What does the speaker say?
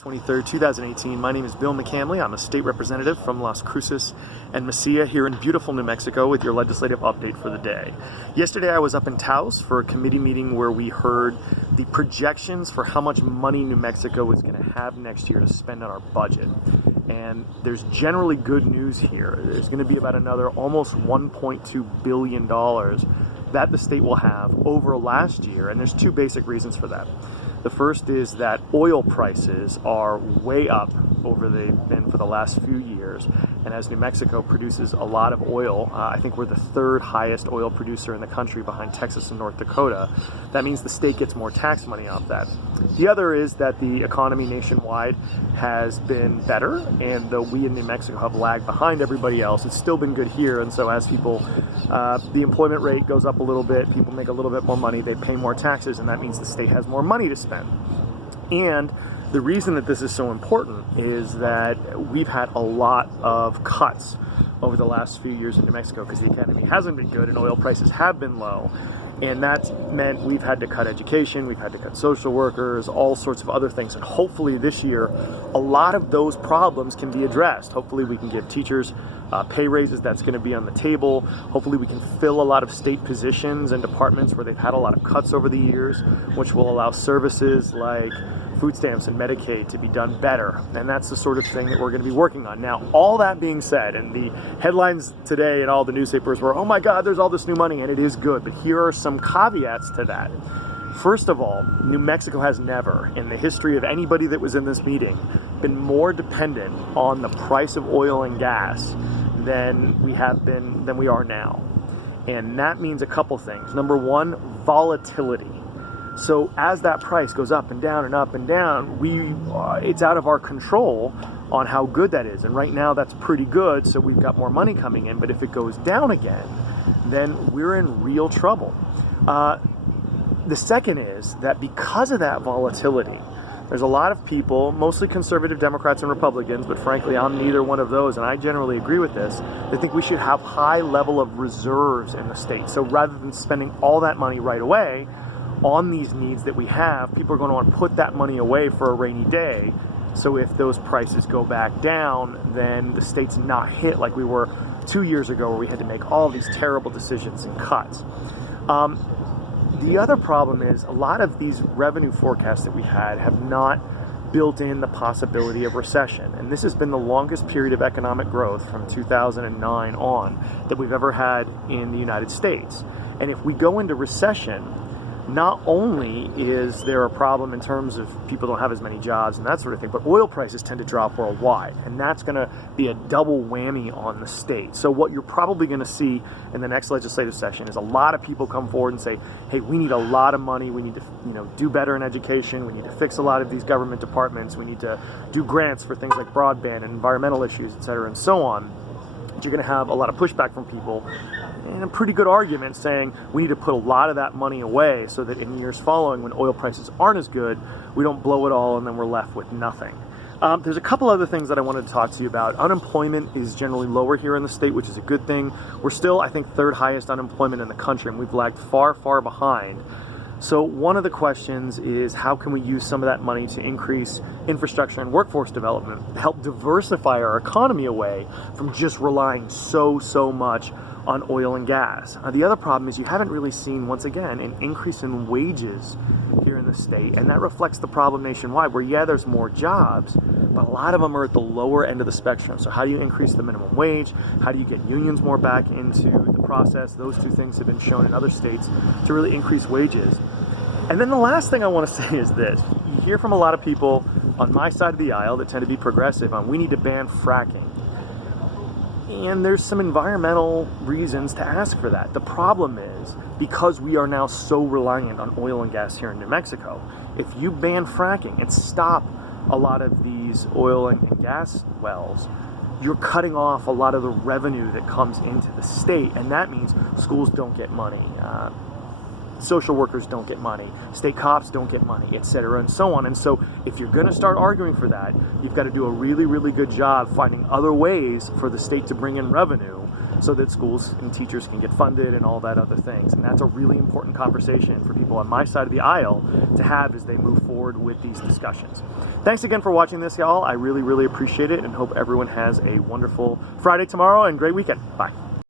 23rd, 2018. My name is Bill McCamley. I'm a state representative from Las Cruces and Mesilla here in beautiful New Mexico with your legislative update for the day. Yesterday I was up in Taos for a committee meeting where we heard the projections for how much money New Mexico is going to have next year to spend on our budget. And there's generally good news here. There's going to be about another almost $1.2 billion that the state will have over last year, and there's two basic reasons for that. The first is that oil prices are way up over they've been for the last few years, and as New Mexico produces a lot of oil, I think we're the third highest oil producer in the country behind Texas and North Dakota. That means the state gets more tax money off that. The other is that the economy nationwide has been better, and though we in New Mexico have lagged behind everybody else, it's still been good here. And so as people, the employment rate goes up a little bit, people make a little bit more money, they pay more taxes, and that means the state has more money to spend. And the reason that this is so important is that we've had a lot of cuts over the last few years in New Mexico because the economy hasn't been good and oil prices have been low. And that's meant we've had to cut education, we've had to cut social workers, all sorts of other things. And hopefully this year, a lot of those problems can be addressed. Hopefully we can give teachers pay raises. That's going to be on the table. Hopefully we can fill a lot of state positions and departments where they've had a lot of cuts over the years, which will allow services like food stamps and Medicaid to be done better. And that's the sort of thing that we're going to be working on. Now, all that being said, and the headlines today in all the newspapers were, oh my God, there's all this new money, and it is good. But here are some caveats to that. First of all, New Mexico has never, in the history of anybody that was in this meeting, been more dependent on the price of oil and gas than we are now. And that means a couple things. Number one, volatility. So as that price goes up and down and up and down, it's out of our control on how good that is. And right now that's pretty good, so we've got more money coming in. But if it goes down again, then we're in real trouble. The second is that because of that volatility, there's a lot of people, mostly conservative Democrats and Republicans, but frankly, I'm neither one of those, and I generally agree with this, they think we should have high level of reserves in the state. So rather than spending all that money right away on these needs that we have, people are going to want to put that money away for a rainy day. So if those prices go back down, then the state's not hit like we were 2 years ago where we had to make all these terrible decisions and cuts. The other problem is a lot of these revenue forecasts that we had have not built in the possibility of recession. And this has been the longest period of economic growth from 2009 on that we've ever had in the United States. And if we go into recession, not only is there a problem in terms of people don't have as many jobs and that sort of thing, but oil prices tend to drop worldwide, and that's going to be a double whammy on the state. So what you're probably going to see in the next legislative session is a lot of people come forward and say, hey, we need a lot of money, we need to do better in education, we need to fix a lot of these government departments, we need to do grants for things like broadband and environmental issues, et cetera, and so on. You're going to have a lot of pushback from people and a pretty good argument saying we need to put a lot of that money away so that in years following, when oil prices aren't as good, we don't blow it all and then we're left with nothing. There's a couple other things that I wanted to talk to you about. Unemployment is generally lower here in the state, which is a good thing. We're still, I think, third highest unemployment in the country, and we've lagged far, far behind. So one of the questions is how can we use some of that money to increase infrastructure and workforce development, to help diversify our economy away from just relying so much on oil and gas. The other problem is you haven't really seen, once again, an increase in wages here in the state, and that reflects the problem nationwide where, yeah, there's more jobs, but a lot of them are at the lower end of the spectrum. So how do you increase the minimum wage? How do you get unions more back into the process? Those two things have been shown in other states to really increase wages. And then the last thing I want to say is this. You hear from a lot of people on my side of the aisle that tend to be progressive on we need to ban fracking. And there's some environmental reasons to ask for that. The problem is, because we are now so reliant on oil and gas here in New Mexico, if you ban fracking and stop a lot of these oil and gas wells, you're cutting off a lot of the revenue that comes into the state, and that means schools don't get money, social workers don't get money, state cops don't get money, etc., and so on. And so if you're going to start arguing for that, you've got to do a really, really good job finding other ways for the state to bring in revenue so that schools and teachers can get funded and all that other things. And that's a really important conversation for people on my side of the aisle to have as they move forward with these discussions. Thanks again for watching this, y'all. I really, really appreciate it and hope everyone has a wonderful Friday tomorrow and great weekend. Bye.